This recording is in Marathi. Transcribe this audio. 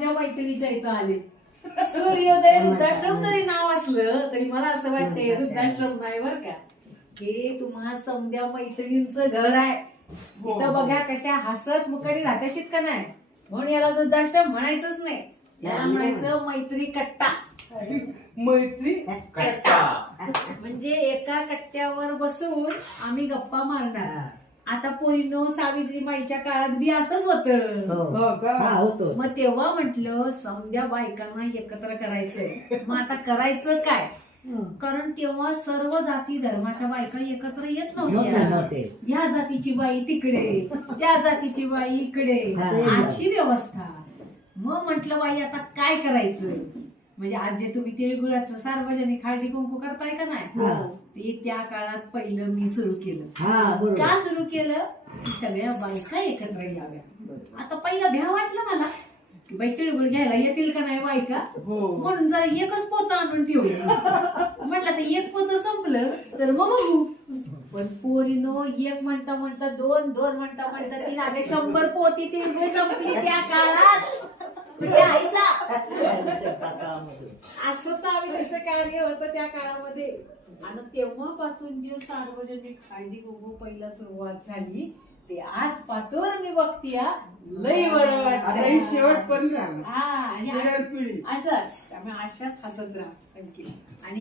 माझ्या मैत्रिणीच्या इथं आले. सूर्योदय वृद्धाश्रम जरी नाव असलं तरी मला असं वाटतंय वृद्धाश्रम नाही बर का, हे तुम्हा समध्या मैत्रिणींचं घर आहे. इथं बघा कशा हसत मुकडी राहत्याशीत का नाही, म्हणून याला वृद्धाश्रम म्हणायचंच नाही, याला म्हणायचं मैत्री कट्टा. मैत्री कट्टा. म्हणजे एका कट्ट्यावर बसून आम्ही गप्पा मारणार. आता पोरीनो सावित्रीबाईच्या काळात बी असंच होतं. हो का? मग तेव्हा म्हटलं समध्या बायकांना एकत्र करायचंय. मग आता करायचं काय, कारण तेव्हा सर्व जाती धर्माच्या बायका एकत्र येत नव्हत्या. या जातीची बाई तिकडे, त्या जातीची बाई इकडे, अशी व्यवस्था. मग म्हटलं बाई आता काय करायचं, म्हणजे आज जे तुम्ही तिळगुळाचं सार्वजनिक हळदी कुंकू करताय का नाही, ते त्या काळात पहिलं मी सुरू केलं. का सुरू केलं की सगळ्या बायका एकत्र याव्या. आता पहिला भ्या वाटलं मला की बाई तिळगुळ घ्यायला येतील का नाही बायका, म्हणून जरा एकच पोतं आणून ठेवलं. म्हटलं तर एक पोतं संपलं तर मग बघू. पण पोरीनो एक म्हणता म्हणता दोन, दोन म्हणता म्हणता तीन, आगे 100 पोती तिळगुळ संपली त्या काळात. असं सावित्रीचं कार्य होतं त्या काळामध्ये. आणि तेव्हापासून जे सार्वजनिक हळदी कुंकू पहिला सुरुवात झाली ते आज पाठवर मी बघतीया, लई बरं वाटतं. शेवट पण हा, आणि असंच त्यामुळे अशाच हसत राहा. आणि